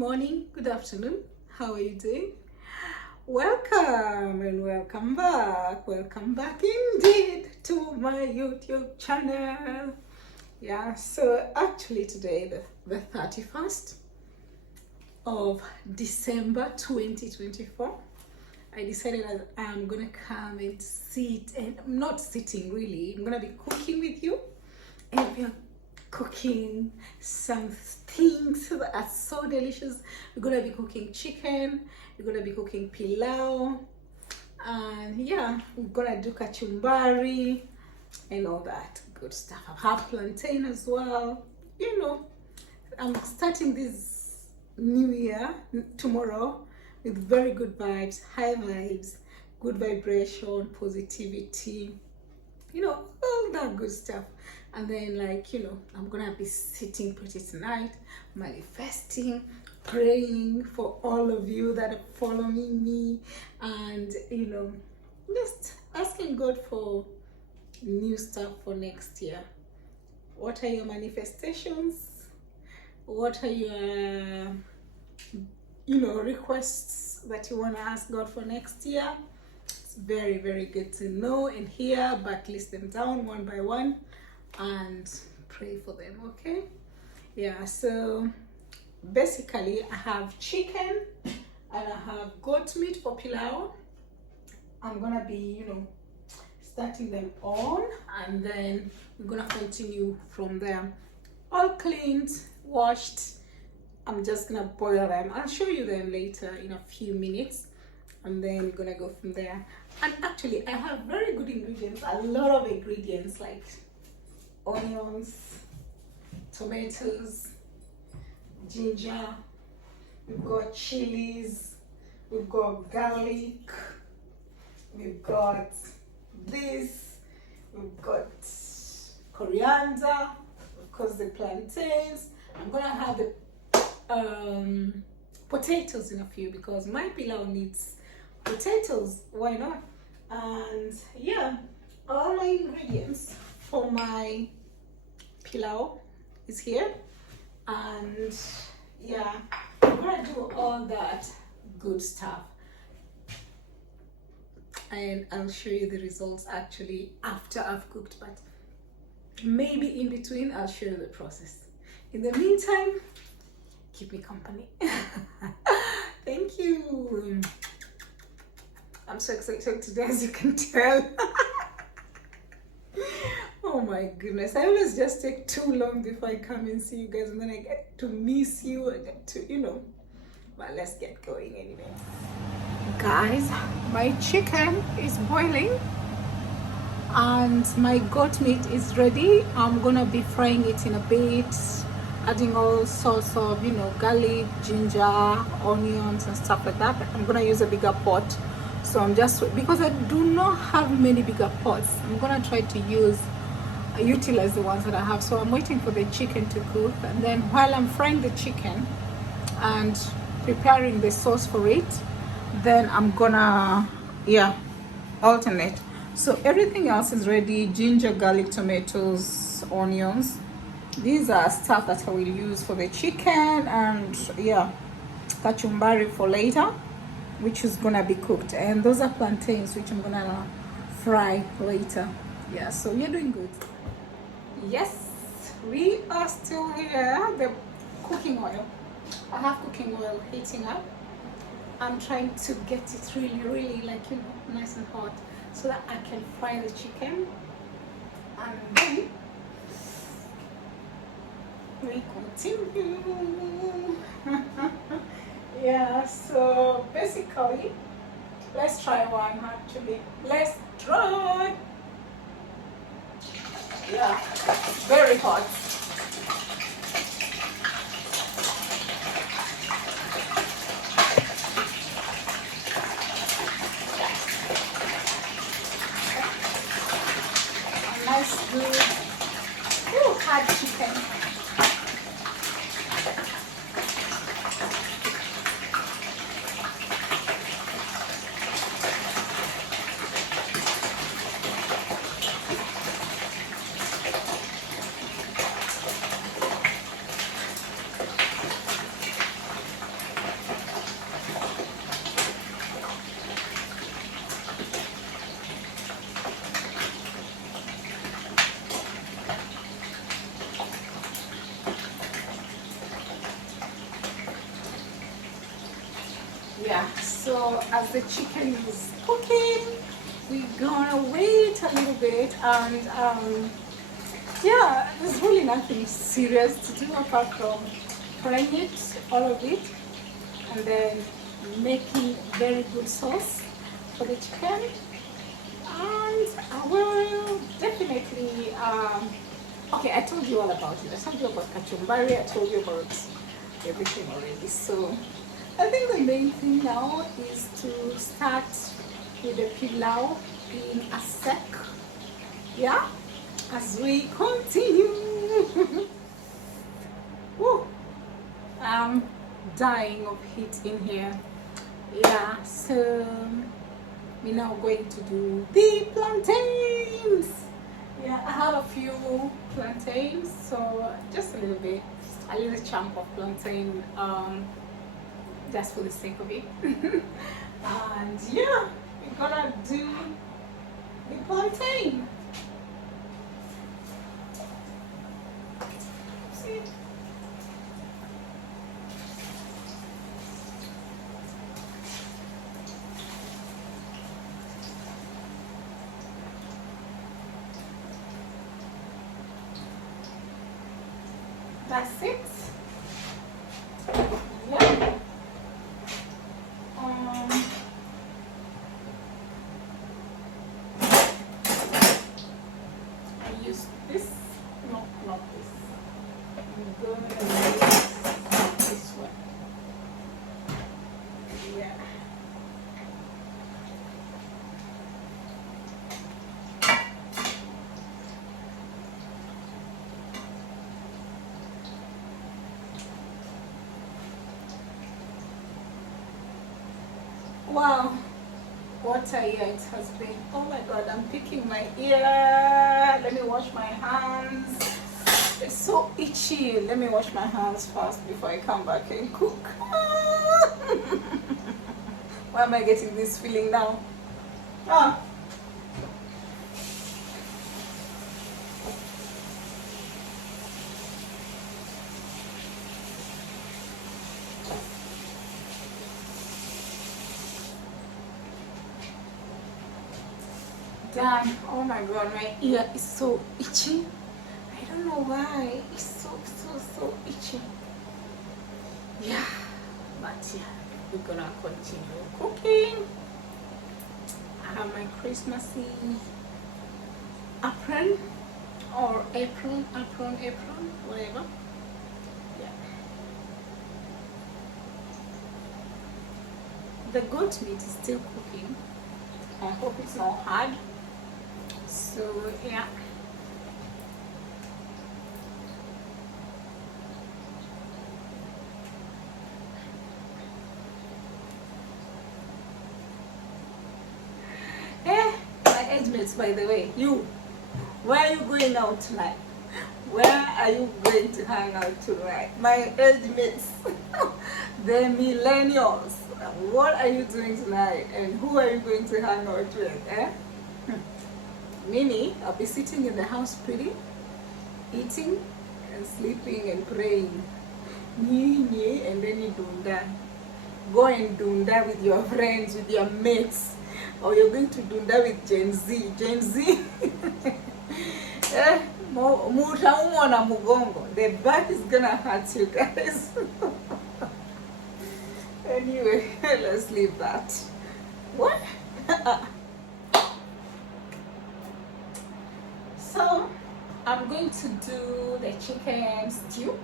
morning, good afternoon. How are you doing? Welcome and welcome back. Welcome back indeed to my YouTube channel. Yeah, so actually today, the 31st of December 2024, I decided that I'm gonna come and sit, and I'm not sitting really, I'm gonna be cooking with you, and we are cooking some things that are so delicious. We're gonna be cooking chicken, we're gonna be cooking pilau, and yeah, we're gonna do kachumbari and all that good stuff. I have plantain as well. You know, I'm starting this new year tomorrow with very good vibes, high vibes, good vibration, positivity, you know, all that good stuff. And then, like, you know, I'm gonna be sitting pretty tonight, manifesting, praying for all of you that are following me, and you know, just asking God for new stuff for next year. What are your manifestations? What are your requests that you want to ask God for next year? It's very, very good to know and hear, but list them down one by one and pray for them. Okay, yeah, so basically I have chicken and I have goat meat for pilau. I'm gonna be starting them on, and then we're gonna continue from there. All cleaned, washed. I'm just gonna boil them. I'll show you them later in a few minutes, and then we're gonna go from there. And actually I have very good ingredients, a lot of ingredients, like onions, tomatoes, ginger, we've got chilies, we've got garlic, we've got this, we've got coriander, of course the plantains. I'm gonna have the potatoes in a few because my pilau needs potatoes, why not? And yeah, all my ingredients for my pilau is here, and yeah, I'm gonna do all that good stuff, and I'll show you the results actually after I've cooked, but maybe in between I'll show you the process. In the meantime, keep me company. Thank you. I'm so excited today, as you can tell. Oh my goodness, I always just take too long before I come and see you guys, and then I get to miss you, I get to, but let's get going anyway. Guys, my chicken is boiling and my goat meat is ready. I'm gonna be frying it in a bit, adding all sorts of garlic, ginger, onions and stuff like that. I'm gonna use a bigger pot, so I'm just, because I do not have many bigger pots, I'm gonna try to utilize the ones that I have. So I'm waiting for the chicken to cook, and then while I'm frying the chicken and preparing the sauce for it, then I'm gonna alternate. So everything else is ready: ginger, garlic, tomatoes, onions. These are stuff that I will use for the chicken, and kachumbari for later, which is gonna be cooked, and those are plantains which I'm gonna fry later. Yeah, so you're doing good. Yes, we are still here. The cooking oil, I have cooking oil heating up. I'm trying to get it really nice and hot so that I can fry the chicken, and then we continue. Yeah, so basically let's try one. Actually, let's try. Yeah, very hot. A nice good hot chicken. So as the chicken is cooking, we're gonna wait a little bit, and yeah, there's really nothing serious to do apart from frying it, all of it, and then making very good sauce for the chicken. And I will definitely okay, I told you all about it. I told you about kachumbari, I told you about everything already. So I think the main thing now is to start with the pilau in a sec. Yeah, as we continue. Woo. I'm dying of heat in here. Yeah, so we're now going to do the plantains. Yeah, I have a few plantains, so just a little bit, a little chunk of plantain, just for the sake of it. And yeah, we're gonna do the plantain. See? That's it. Yeah. I use this. No, not this. I'm gonna use this one. Yeah. Wow, what a year it has been. Oh my god, I'm picking my ear. Let me wash my hands. It's so itchy. Let me wash my hands first before I come back and cook. Why am I getting this feeling now? Ah. Damn, oh my god, my ear is so itchy. I don't know why. It's so itchy. Yeah, but yeah, we're gonna continue cooking. I have my Christmassy apron or apron, whatever. Yeah. The goat meat is still cooking. I hope it's not hard. So yeah. My age mates, by the way, you, where are you going out tonight? Where are you going to hang out tonight? My age mates, the millennials, what are you doing tonight? And who are you going to hang out with? Mimi, I'll be sitting in the house pretty, eating and sleeping and praying. And then you dunda. Go and dunda with your friends, with your mates. Or you're going to dunda with Gen Z. Gen Z. The back is gonna hurt you guys. Anyway, let's leave that. What? So I'm going to do the chicken stew.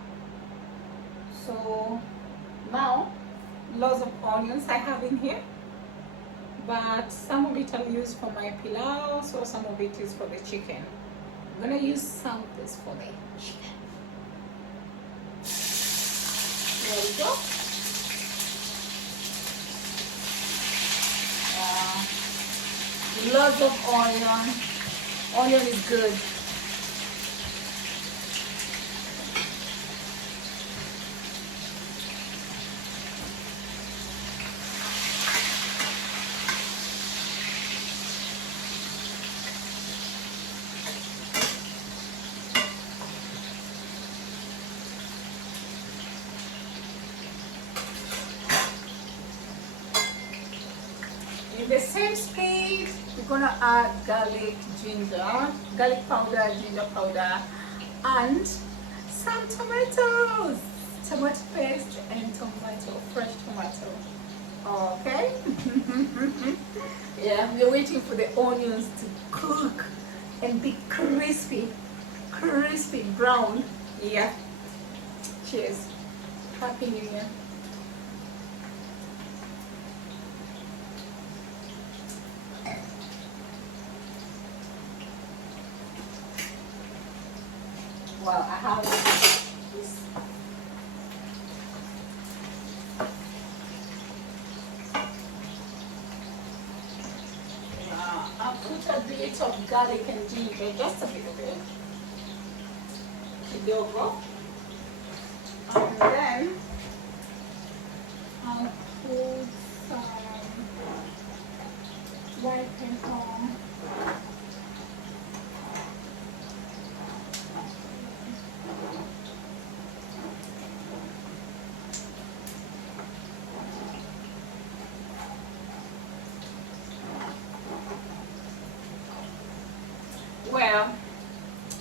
So now lots of onions I have in here, but some of it I'll use for my pilau, so some of it is for the chicken. I'm gonna use some of this for the chicken. There we go. Lots of onion. Onion is good. In the same speed, we're gonna add garlic powder, ginger powder, and some tomatoes, tomato paste and fresh tomato. Okay. Yeah, we're waiting for the onions to cook and be crispy brown. Yeah. Cheers. Happy New Year. Well, I have this. I'll put a bit of garlic and ginger, just a bit of it. Kidogo. And then I'll put some white pepper. Well,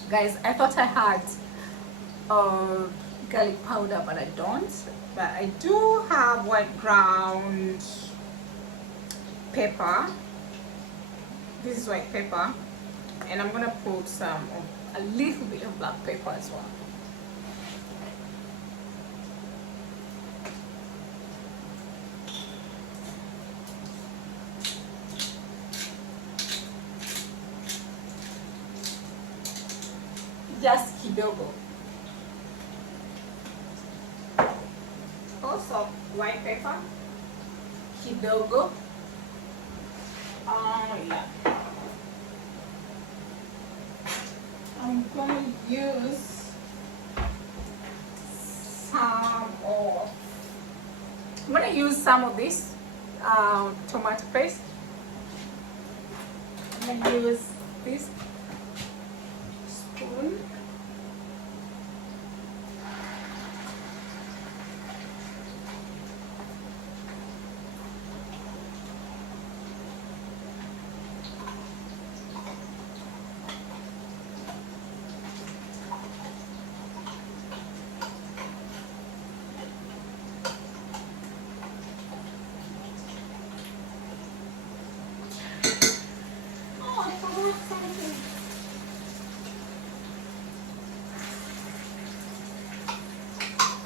guys, I thought I had garlic powder, but I don't. But I do have white ground pepper. This is white pepper, and I'm gonna put a little bit of black pepper as well. Just kidogo. Also white pepper, kidogo. Yeah. I'm gonna use some of this tomato paste. I'm gonna use this spoon.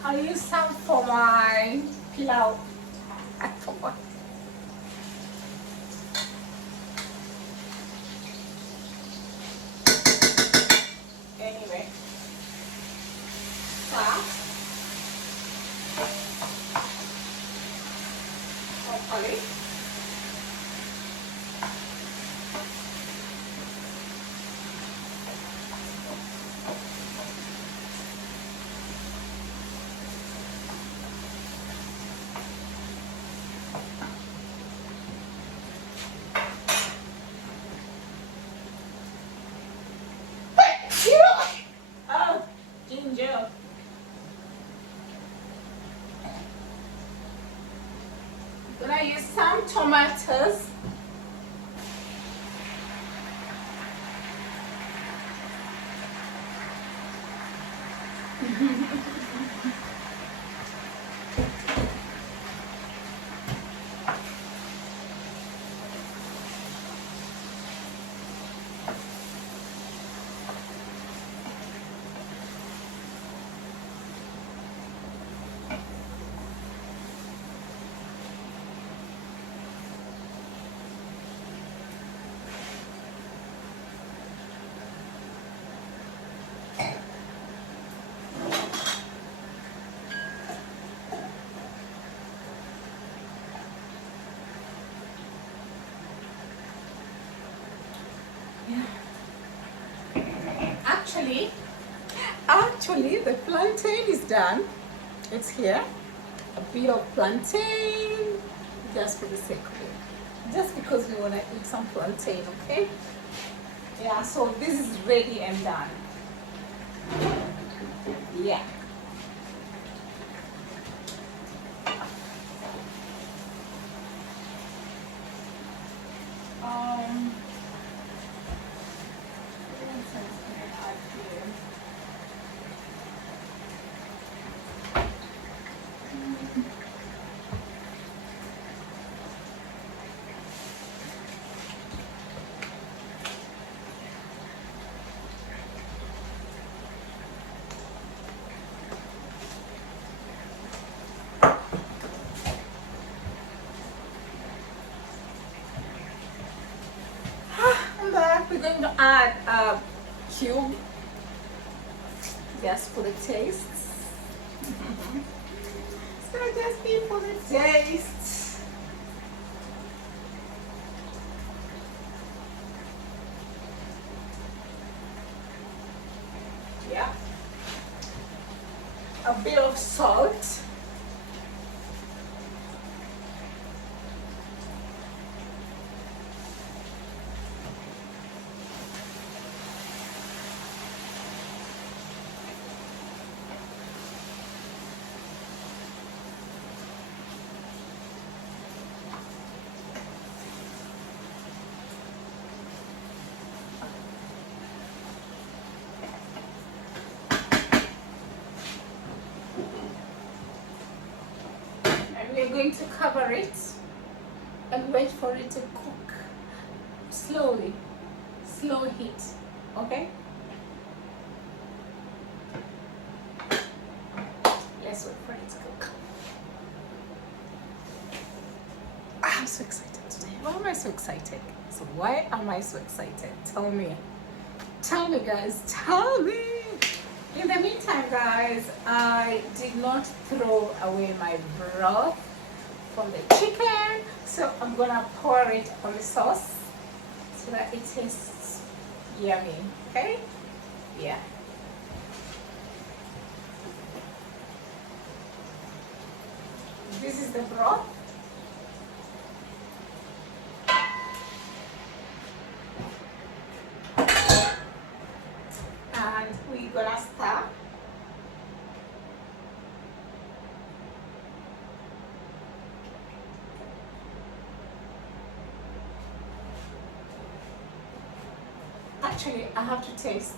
I'll use some for my pilau. I forgot. Anyway, hopefully. Ginger. I'm gonna use some tomatoes. Actually, the plantain is done. It's here. A bit of plantain, just for the sake of it. Just because we want to eat some plantain, okay? Yeah, so this is ready and done. Yeah. going to add a cube just for the taste. It's gonna just be for the taste. Yeah. A bit of salt. We're going to cover it and wait for it to cook slowly, slow heat, okay? Let's wait for it to cook. I'm so excited today. Why am I so excited? So why am I so excited? Tell me. Tell me, guys. Tell me. In the meantime, guys, I did not throw away my broth from the chicken, so I'm gonna pour it on the sauce so that it tastes yummy. Okay? Yeah. This is the broth. And we're gonna stir. Actually, I have to taste.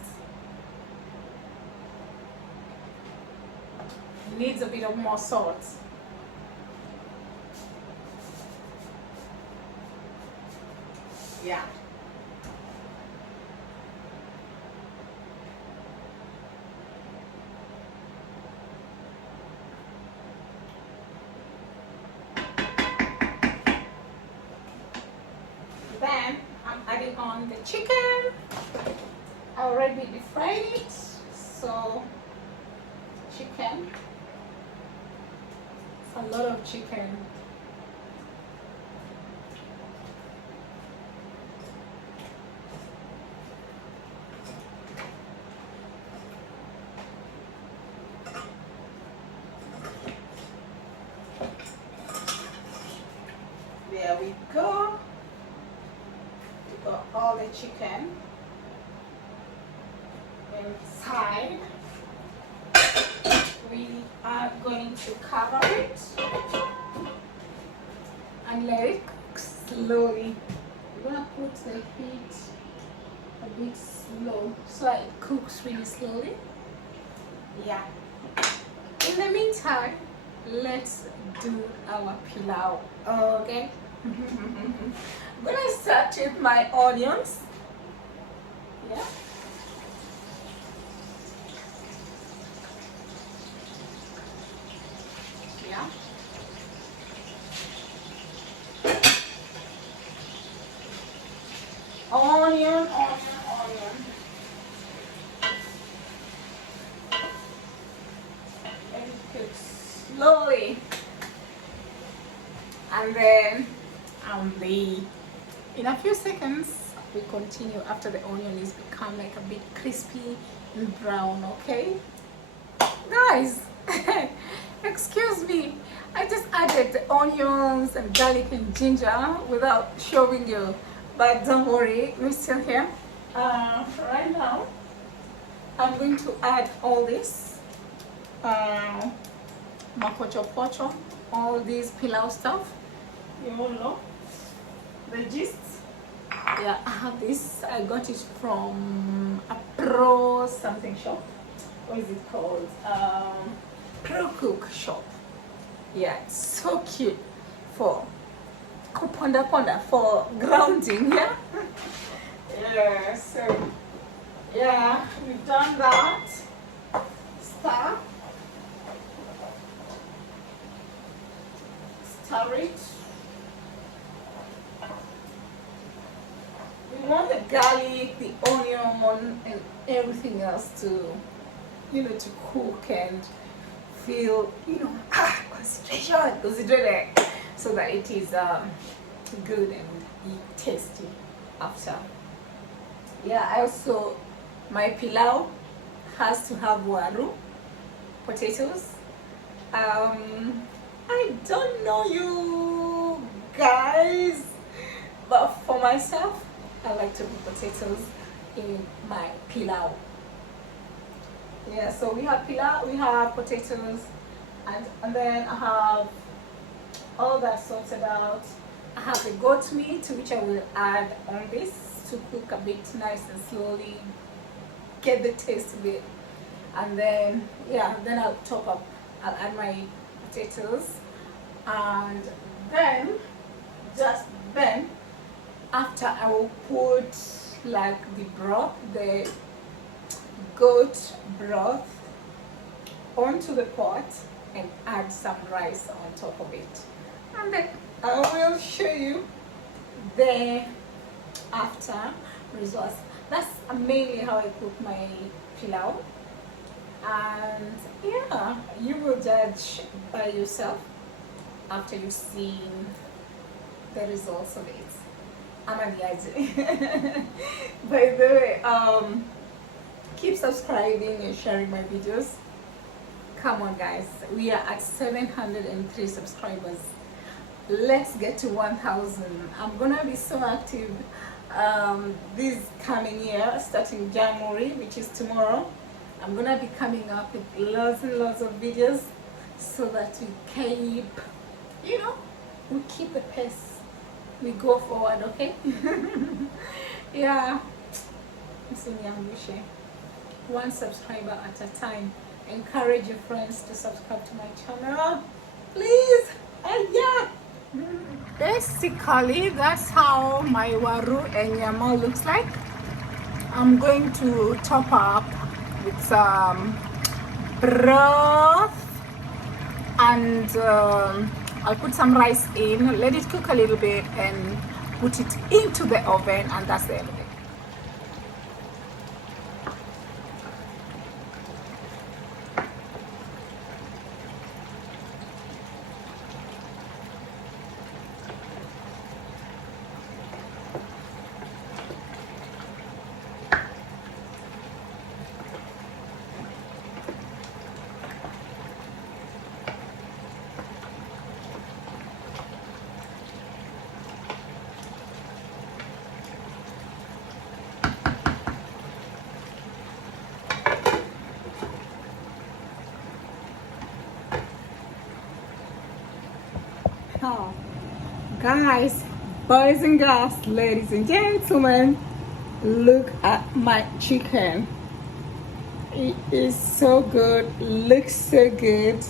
It needs a bit of more salt. Yeah. Then I'm adding on the chicken. I already deep fried it, so chicken. It's a lot of chicken. There we go. We got all the chicken inside. We are going to cover it and let it cook slowly. We're gonna put the heat a bit slow so that it cooks really slowly. Yeah. In the meantime, let's do our pilau. Okay. I'm gonna start with my onions. Yeah. Yeah. Onion. Let it cook slowly. And then in a few seconds we continue after the onion is become like a bit crispy and brown. Okay, guys. Excuse me, I just added the onions and garlic and ginger without showing you, but don't worry, we're still here. Right now I'm going to add all this mapocho, all these pilau stuff. You all know the gist. Yeah, I have this. I got it from a pro something shop. What is it called? Pro cook shop. Yeah, it's so cute for ponda for grounding. Yeah. Yeah. So yeah, we've done that. Stir it. We want the garlic, the onion, and everything else to, to cook and feel, concentrated, so that it is good and tasty after. Yeah, I also, my pilau has to have waru, potatoes. I don't know you guys, but for myself, I like to put potatoes in my pilau. Yeah, so we have pilau, we have potatoes, and then I have all that sorted out. I have the goat meat, which I will add on this to cook a bit nice and slowly, get the taste of it. And then, yeah, then I'll top up, I'll add my potatoes, and then, just then, after I will put like the broth, the goat broth onto the pot and add some rice on top of it. And then I will show you the after results. That's mainly how I cook my pilau. And yeah, you will judge by yourself after you've seen the results of it. By the way, keep subscribing and sharing my videos. Come on guys, we are at 703 subscribers. Let's get to 1,000. I'm gonna be so active this coming year, starting January, which is tomorrow. I'm gonna be coming up with lots and lots of videos, so that we keep, we keep the pace. We go forward, okay? Yeah. One subscriber at a time. Encourage your friends to subscribe to my channel, please. And yeah, basically that's how my waru and nyama looks like. I'm going to top up with some broth, and I'll put some rice in, let it cook a little bit, and put it into the oven, and that's the end of it. Oh, guys, boys and girls, ladies and gentlemen, look at my chicken. It is so good, looks so good.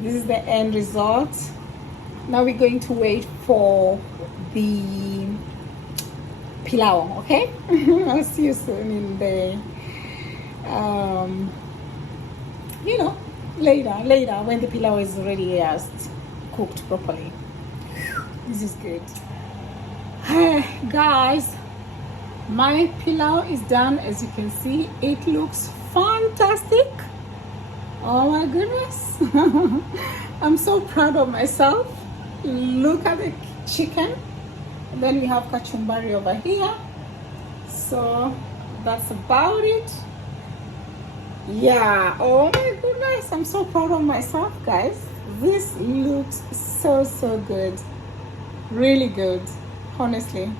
This is the end result. Now we're going to wait for the pilau, okay? I'll see you soon in the later when the pilau is already cooked properly. This is good. Guys, my pilau is done. As you can see, it looks fantastic. Oh my goodness. I'm so proud of myself. Look at the chicken. And then we have kachumbari over here. So that's about it. Yeah, oh my goodness, I'm so proud of myself, guys. This looks so good, really good, honestly.